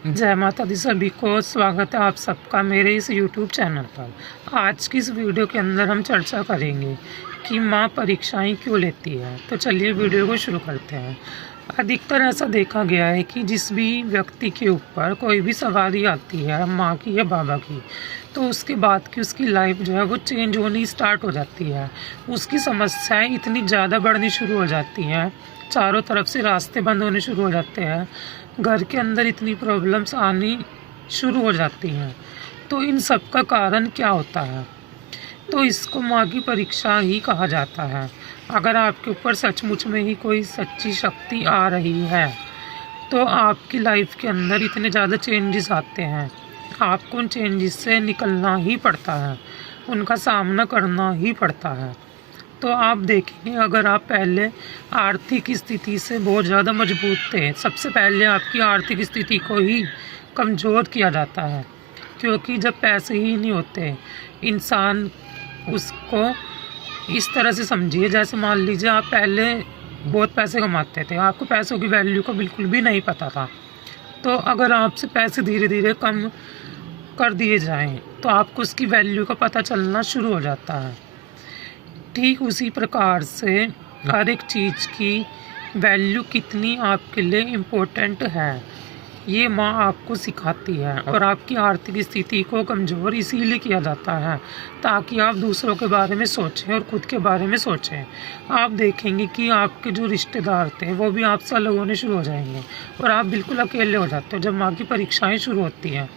जय माता दी। सभी को स्वागत है आप सबका मेरे इस YouTube चैनल पर। आज की इस वीडियो के अंदर हम चर्चा करेंगे कि माँ परीक्षाएं क्यों लेती है। तो चलिए वीडियो को शुरू करते हैं। अधिकतर ऐसा देखा गया है कि जिस भी व्यक्ति के ऊपर कोई भी सवारी आती है, माँ की या बाबा की, तो उसके बाद की उसकी लाइफ जो है वो चेंज होनी स्टार्ट हो जाती है। उसकी समस्याएं इतनी ज़्यादा बढ़नी शुरू हो जाती हैं, चारों तरफ से रास्ते बंद होने शुरू हो जाते हैं, घर के अंदर इतनी प्रॉब्लम्स आनी शुरू हो जाती हैं। तो इन सब का कारण क्या होता है? तो इसको माँ की परीक्षा ही कहा जाता है। अगर आपके ऊपर सचमुच में ही कोई सच्ची शक्ति आ रही है तो आपकी लाइफ के अंदर इतने ज़्यादा चेंजेस आते हैं, आपको उन चेंजेस से निकलना ही पड़ता है, उनका सामना करना ही पड़ता है। तो आप देखेंगे, अगर आप पहले आर्थिक स्थिति से बहुत ज़्यादा मजबूत थे, सबसे पहले आपकी आर्थिक स्थिति को ही कमज़ोर किया जाता है, क्योंकि जब पैसे ही नहीं होते, इंसान उसको इस तरह से समझिए, जैसे मान लीजिए आप पहले बहुत पैसे कमाते थे, आपको पैसों की वैल्यू का बिल्कुल भी नहीं पता था। तो अगर आपसे पैसे धीरे धीरे कम कर दिए जाएं तो आपको उसकी वैल्यू का पता चलना शुरू हो जाता है। ठीक उसी प्रकार से हर एक चीज़ की वैल्यू कितनी आपके लिए इम्पोर्टेंट है, ये माँ आपको सिखाती है। और आपकी आर्थिक स्थिति को कमज़ोर इसीलिए किया जाता है ताकि आप दूसरों के बारे में सोचें और ख़ुद के बारे में सोचें। आप देखेंगे कि आपके जो रिश्तेदार थे वो भी आपसे अलग होने शुरू हो जाएंगे और आप बिल्कुल अकेले हो जाते हो जब माँ की परीक्षाएँ शुरू होती हैं,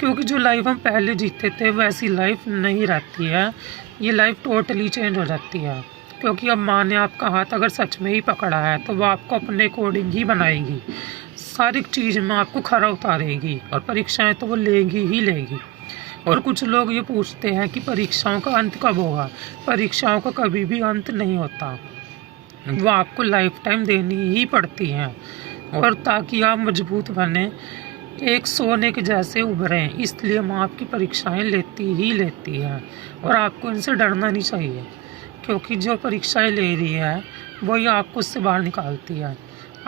क्योंकि जो लाइफ हम पहले जीते थे वैसी लाइफ नहीं रहती है। ये लाइफ टोटली चेंज हो जाती है, क्योंकि अब माँ ने आपका हाथ अगर सच में ही पकड़ा है तो वो आपको अपने अकॉर्डिंग ही बनाएगी, सारी चीज़ में आपको खरा उतारेगी और परीक्षाएं तो वो लेगी ही लेगी। और कुछ लोग ये पूछते हैं कि परीक्षाओं का अंत कब होगा। परीक्षाओं का कभी भी अंत नहीं होता, वो आपको लाइफ टाइम देनी ही पड़ती हैं। और ताकि आप मजबूत बने, एक सोने के जैसे उभरें, इसलिए माँ आपकी परीक्षाएं लेती ही लेती है। और आपको इनसे डरना नहीं चाहिए, क्योंकि जो परीक्षाएं ले रही है वही आपको उससे बाहर निकालती है।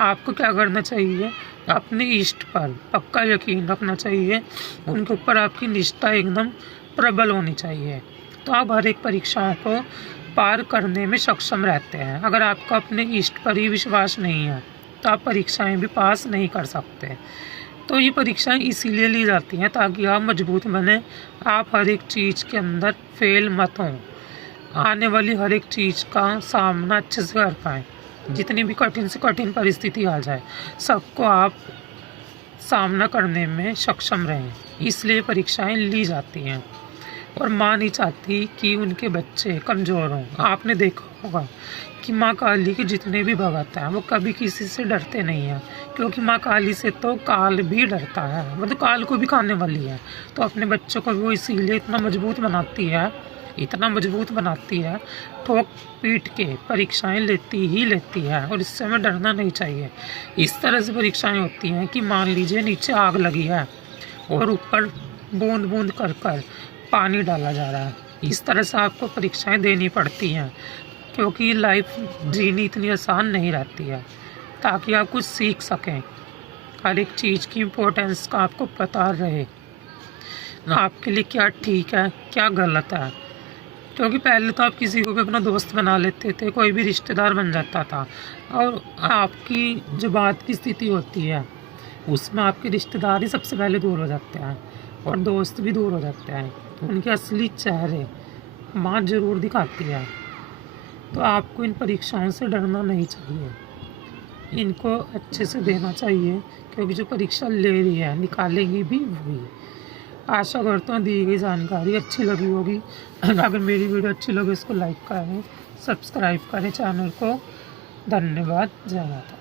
आपको क्या करना चाहिए? अपने इष्ट पर पक्का यकीन रखना चाहिए, उनके ऊपर आपकी निष्ठा एकदम प्रबल होनी चाहिए, तो आप हर एक परीक्षाओं को पार करने में सक्षम रहते हैं। अगर आपका अपने इष्ट पर ही विश्वास नहीं है तो आप परीक्षाएं भी पास नहीं कर सकते। तो ये परीक्षाएं इसीलिए ली जाती हैं ताकि आप मजबूत बने, आप हर एक चीज़ के अंदर फेल मत हों, आने वाली हर एक चीज़ का सामना अच्छे से कर पाएँ। जितनी भी कठिन से कठिन परिस्थिति आ जाए, सबको आप सामना करने में सक्षम रहें, इसलिए परीक्षाएं ली जाती हैं। और माँ नहीं चाहती कि उनके बच्चे कमज़ोर हों। आपने देखा होगा कि माँ काली के जितने भी भगत हैं वो कभी किसी से डरते नहीं हैं, क्योंकि माँ काली से तो काल भी डरता है, मतलब काल को भी खाने वाली है। तो अपने बच्चों को वो इसीलिए इतना मजबूत बनाती है, ठोक पीट के परीक्षाएं लेती ही लेती है। और इससे हमें डरना नहीं चाहिए। इस तरह से परीक्षाएं होती हैं कि मान लीजिए नीचे आग लगी है और ऊपर बूंद बूंद कर कर पानी डाला जा रहा है, इस तरह से आपको परीक्षाएं देनी पड़ती हैं, क्योंकि लाइफ जीनी इतनी आसान नहीं रहती है। ताकि आप कुछ सीख सकें, हर एक चीज़ की इम्पोर्टेंस का आपको पता रहे, आपके लिए क्या ठीक है क्या गलत है। क्योंकि पहले तो आप किसी को भी अपना दोस्त बना लेते थे, कोई भी रिश्तेदार बन जाता था, और आपकी जो बात की स्थिति होती है उसमें आपके रिश्तेदार ही सबसे पहले दूर हो जाते हैं और दोस्त भी दूर हो जाते हैं। उनके असली चेहरे माँ ज़रूर दिखाती है। तो आपको इन परीक्षाओं से डरना नहीं चाहिए, इनको अच्छे से देना चाहिए, क्योंकि जो परीक्षा ले रही है निकालेगी भी वही। आशा करता हूँ दी गई जानकारी अच्छी लगी होगी। अगर मेरी वीडियो अच्छी लगे इसको लाइक करें, सब्सक्राइब करें चैनल को। धन्यवाद। जय माता।